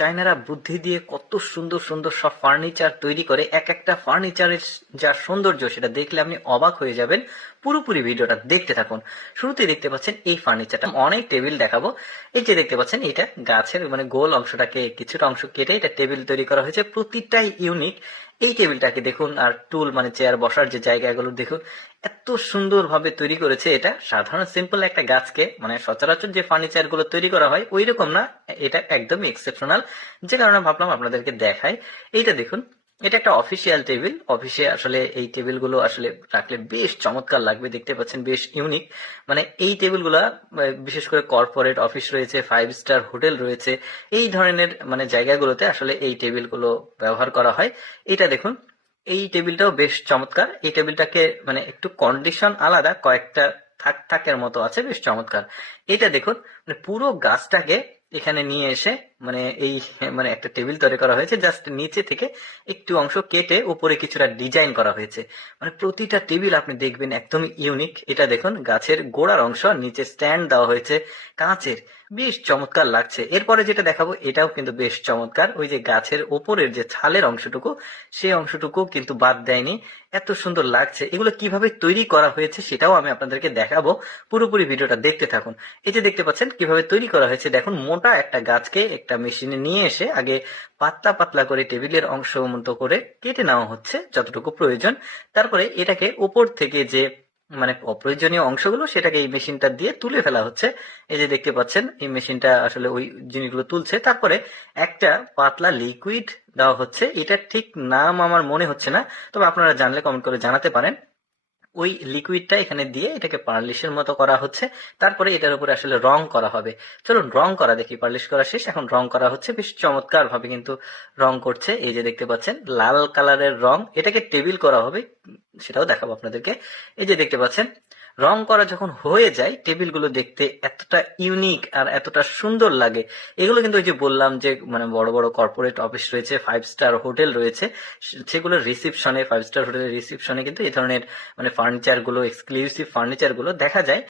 চায়নারা বুদ্ধি দিয়ে কত সুন্দর সুন্দর সব ফার্নিচার তৈরি করে। এক একটা ফার্নিচারের যা সৌন্দর্য সেটা দেখলে আপনি অবাক হয়ে যাবেন। পুরোপুরি ভিডিওটা দেখতে থাকুন। শুরুতেই দেখতে পাচ্ছেন এই ফার্নিচারটা, অনেক টেবিল দেখাবো। এই যে দেখতে পাচ্ছেন এটা গাছের মানে গোল অংশটাকে কিছুটা অংশ কেটে এটা টেবিল তৈরি করা হয়েছে, প্রতিটাই ইউনিক। এই টেবিলটাকে দেখুন, আর টুল মানে চেয়ার বসার যে জায়গাগুলো দেখুন, এত সুন্দর ভাবে তৈরি করেছে। এটা সাধারণ সিম্পল একটা গাছকে মানে সচরাচর যে ফার্নিচার গুলো তৈরি করা হয় ওই রকম না, এটা একদমই এক্সেপশনাল, যে কারণে ভাবলাম আপনাদেরকে দেখাই। এইটা দেখুন, এটা একটা অফিসিয়াল টেবিল। অফিসে আসলে এই টেবিল গুলো আসলে রাখলে বেশ চমৎকার লাগবে, দেখতে পাচ্ছেন বেশ ইউনিক। মানে এই টেবিল গুলা বিশেষ করে কর্পোরেট অফিস রয়েছে, 5 স্টার হোটেল রয়েছে, এই ধরনের মানে জায়গাগুলোতে আসলে এই টেবিল গুলো ব্যবহার করা হয়। এটা দেখুন, এই টেবিলটাও বেশ চমৎকার। এই টেবিলটাকে মানে একটু কন্ডিশন আলাদা, কয়েকটা থাক থাকের মতো আছে, বেশ চমৎকার। এটা দেখুন, মানে পুরো গাছটাকে এখানে নিয়ে এসে মানে এই মানে একটা টেবিল তৈরি করা হয়েছে, জাস্ট নিচে থেকে একটু অংশ কেটে উপরে কিছুটা ডিজাইন করা হয়েছে। মানে প্রতিটা টেবিল আপনি দেখবেন একদমই ইউনিক। এটা দেখুন, গাছের গোড়ার অংশ, নিচে স্ট্যান্ড দেওয়া হয়েছে কাঁচের, বেশ চমৎকার লাগছে। এরপরে যেটা দেখাবো এটাও কিন্তু বেশ চমৎকার। ওই যে গাছের ওপরের যে ছালের অংশটুকু, সেই অংশটুকু কিন্তু বাদ দেয়নি, এত সুন্দর লাগছে। এগুলো কিভাবে তৈরি করা হয়েছে সেটাও আমি আপনাদেরকে দেখাবো, পুরোপুরি ভিডিওটা দেখতে থাকুন। এই যে দেখতে পাচ্ছেন কিভাবে তৈরি করা হয়েছে, দেখুন মোটা একটা গাছকে একটা মেশিনে নিয়ে এসে আগে পাতলা পাতলা করে টেবিলের অংশ মতো করে কেটে নেওয়া হচ্ছে যতটুকু প্রয়োজন। তারপরে এটাকে উপর থেকে যে মানে অপ্রয়োজনীয় অংশগুলো সেটাকে এই মেশিনটা দিয়ে তুলে ফেলা হচ্ছে। এই যে দেখতে পাচ্ছেন এই মেশিনটা আসলে ওই জিনিসগুলো তুলছে। তারপরে একটা পাতলা লিকুইড দেওয়া হচ্ছে, এটার ঠিক নাম আমার মনে হচ্ছে না, তবে আপনারা জানলে কমেন্ট করে জানাতে পারেন। ওই লিকুইডটা এখানে দিয়ে এটাকে পার্লিশের মতো করা হচ্ছে। তারপরে এটার উপরে আসলে রং করা হবে। চলুন রং করা দেখি। পার্লিশ করা শেষ, এখন রং করা হচ্ছে। বেশ চমৎকার ভাবে কিন্তু রং করছে। এই যে দেখতে পাচ্ছেন লাল কালারের রং, এটাকে টেবিল করা হবে, সেটাও দেখাবো আপনাদেরকে। এই যে দেখতে পাচ্ছেন রং করা যখন হয়ে যায় টেবিলগুলো দেখতে এতটা ইউনিক আর এতটা সুন্দর লাগে। এগুলো কিন্তু ওই যে বললাম যে মানে বড় বড় কর্পোরেট অফিস রয়েছে, 5 স্টার হোটেল রয়েছে, সেগুলোর রিসিপশনে, 5 স্টার হোটেলের রিসিপশনে কিন্তু এই ধরনের মানে ফার্নিচার গুলো, এক্সক্লুসিভ ফার্নিচার গুলো দেখা যায়।